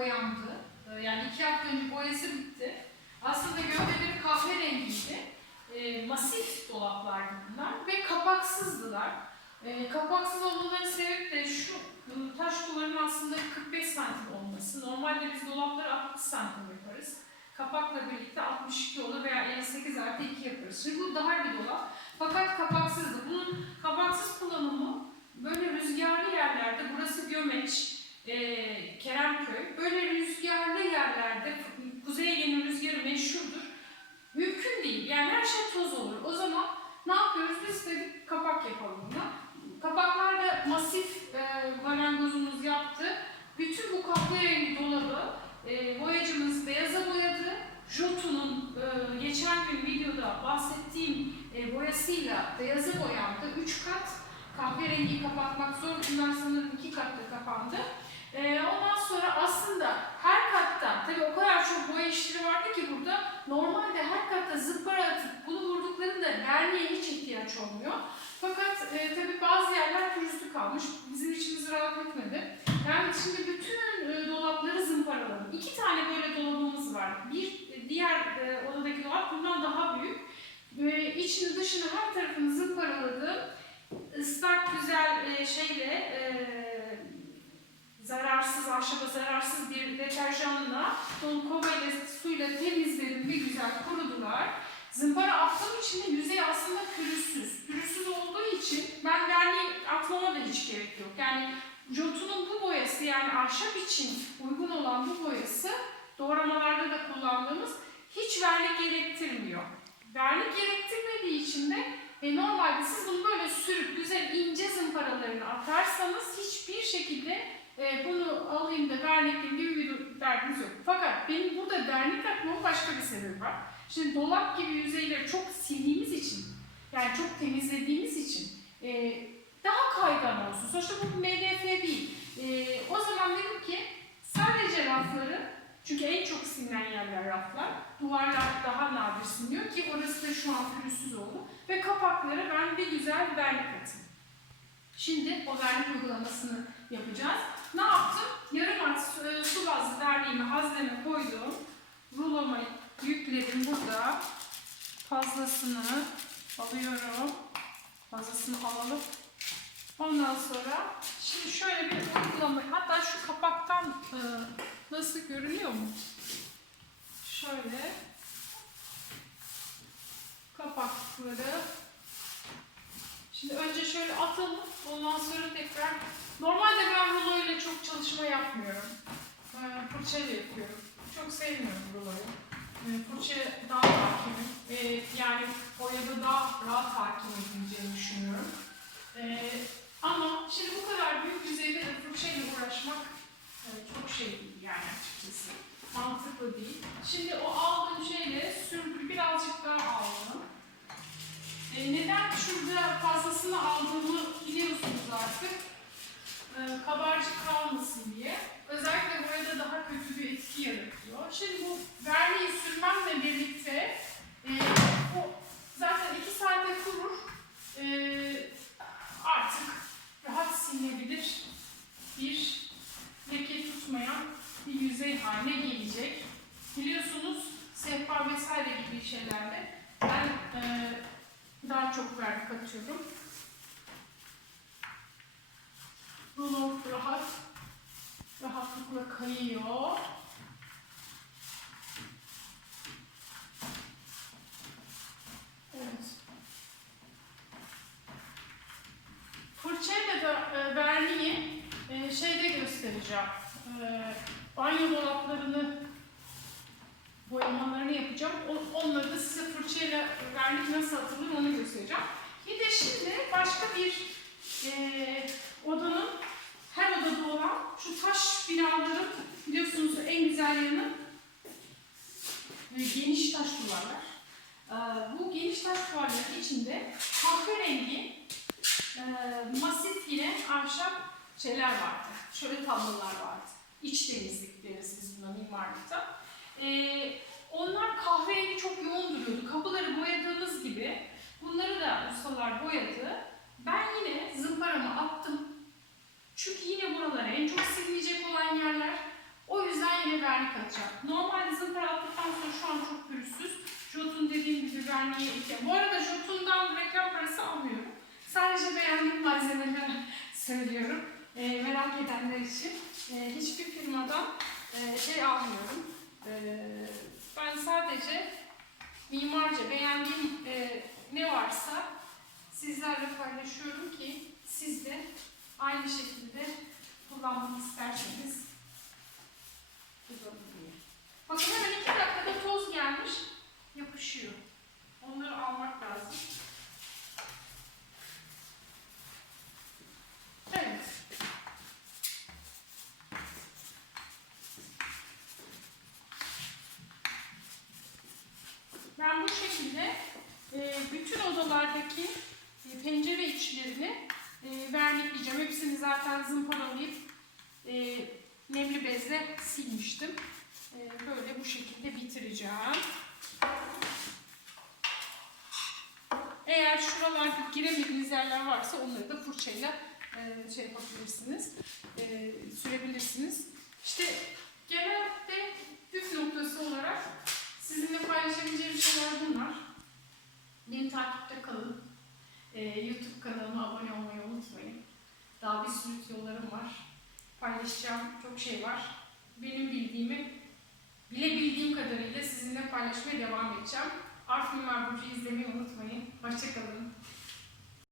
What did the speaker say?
boyandı. Ee, Yani iki hafta önce boyası bitti. Aslında gövdeleri kahverengiydi. Ee, masif dolaplardı bunlar ve kapaksızdılar. Ee, kapaksız olmalarının sebebi de şu, taş duvarın aslında 45 santim olması. Normalde biz dolapları 60 santim yaparız. Kapakla birlikte 62 olur veya 58 artı 2 yaparız. Şimdi bu dar bir dolap fakat kapaksızdı. Bunun kapaksız kullanımı böyle rüzgarlı yerlerde, burası Gömeç, e, Keremköy, böyle rüzgarlı yerlerde, Kuzey Ege'nin rüzgarı meşhurdur. Mümkün değil. Yani her şey toz olur. O zaman ne yapıyoruz? Biz de kapak yapalım da masif e, marangozumuz yaptı. Bütün bu kahverengi dolabı e, boyacımız beyaza boyadı. Jotun'un e, geçen gün videoda bahsettiğim e, boyasıyla beyaza boyandı. Üç kat kahverengi kapatmak zor. Bunlar sanırım iki katta kapandı. E, ondan sonra aslında her katta, tabii o kadar çok boya işleri vardı ki burada, normalde her katta zımpara atıp bunu vurduklarında verniğe hiç ihtiyaç olmuyor. Fakat e, tabii bazı yerler pürüzlü kalmış. Bizim içimiz rahat etmedi. Yani şimdi bütün e, dolapları zımparaladım. İki tane böyle dolabımız var. Bir e, diğer e, odadaki dolap bundan daha büyük. E, içini dışını her tarafını zımparaladım. Islak güzel e, şeyle ahşaba zararsız bir deterjanla dolu kovayla suyla temizledim. Bir güzel kurudular. Zımpara attığım için de yüzey aslında pürüzsüz. Pürüzsüz olduğu için ben verniği atmama da hiç gerek yok. Yani Jotun'un bu boyası yani ahşap için uygun olan bu boyası doğramalarda da kullandığımız hiç vernik gerektirmiyor. Vernik gerektirmediği için de e, normalde siz bunu böyle sürüp güzel ince zımparalarını atarsanız hiçbir şekilde e, bunu alayım da vernikliyim gibi bir derdiniz yok. Fakat benim burada vernik atmamın başka bir sebebi var. Şimdi dolap gibi yüzeyleri çok sildiğimiz için, yani çok temizlediğimiz için e, daha kaygan olsun. Sonuçta bu MDF değil. E, o zaman dedim ki sadece rafları, çünkü en çok silinen yerler raflar, duvarlar daha nadir siliniyor ki orası da şu an pürüzsüz oldu. Ve kapakları ben bir güzel vernik atayım. Şimdi o vernik uygulamasını Fazlasını alıyorum. Fazlasını alalım. Ondan sonra şimdi şöyle bir uygulama, hatta şu kapaktan e, nasıl görünüyor mu? Şöyle kapakları Şimdi önce şöyle atalım, ondan sonra tekrar... Normalde ben rulo ile çok çalışma yapmıyorum. Ee, fırçayla yapıyorum. Çok sevmiyorum ruloyu. Ee, fırçaya daha hakimim. Ee, yani boyada daha rahat hakim edileceğini düşünüyorum. Ee, ama şimdi bu kadar büyük yüzeyde de fırçayla uğraşmak e, çok şey değil yani açıkçası. Mantıklı değil. Şimdi o aldığım şeyle sürdüm, birazcık daha aldım. E, neden şurada fazlasını aldığımı biliyorsunuz artık. E, kabarcık kalmasın diye. Özellikle burada daha kötü bir etki yaratıyor. Şimdi bu verniği sürmemle birlikte e, o zaten iki saate kurur. E, artık rahat silinebilir bir leke tutmayan bir yüzey haline gelecek. Biliyorsunuz sehpa vesaire gibi şeylerde ben e, daha çok vernik atıyorum. Rulo rahat, rahatlıkla kayıyor. Evet. Fırçayla da e, verniği e, şeyde göstereceğim. E, banyo dolaplarını boyamalarını yapacağım. Onları da size fırçayla vernik nasıl atılır onu göstereceğim. Bir de şimdi başka bir eee, odanın her odada olan şu taş binaların biliyorsunuz en güzel yanı e, geniş taş duvarlar. Eee, bu geniş taş duvarların içinde kahverengi eee masif yine ahşap şeyler vardı. Şöyle tablolar vardı. İç temizlik deriz biz buna mimarlıkta. Ee, onlar kahverengi çok yoğun ustalar boyadı. Ben yine zımparamı attım. Çünkü yine buralara en çok silinecek olan yerler. O yüzden yine vernik atacağım. Normalde zımparalattıktan sonra şu an çok pürüzsüz. Jotun dediğim gibi verniğe ihtiyaç. Bu arada Jotun'dan reklam parası almıyorum. Sadece beğendiğim malzemeleri söylüyorum. Ee, merak edenler için. Ee, hiçbir firmadan e, şey almıyorum. Ee, ben sadece mimarca beğendiğim e, ne varsa sizlerle paylaşıyorum ki siz de aynı şekilde kullanmak isterseniz kullanın diye. Bakın hemen iki dakikada toz gelmiş, yapışıyor. Onları almak lazım. Evet. Ben bu şekilde e, bütün odalardaki e, pencere içlerini e, vernikleyeceğim. Hepsini zaten zımparalayıp e, nemli bezle silmiştim. E, böyle bu şekilde bitireceğim. Eğer şuralarda giremediğiniz yerler varsa onları da fırçayla e, şey yapabilirsiniz, e, sürebilirsiniz. İşte genelde püf noktası olarak sizinle paylaşabileceğim şeyler bunlar. Beni takipte kalın. Ee, YouTube kanalıma abone olmayı unutmayın. Daha bir sürü yollarım var. Paylaşacağım çok şey var. Benim bildiğimi bilebildiğim kadarıyla sizinle paylaşmaya devam edeceğim. Arf Mimar Burcu izlemeyi unutmayın. Hoşçakalın.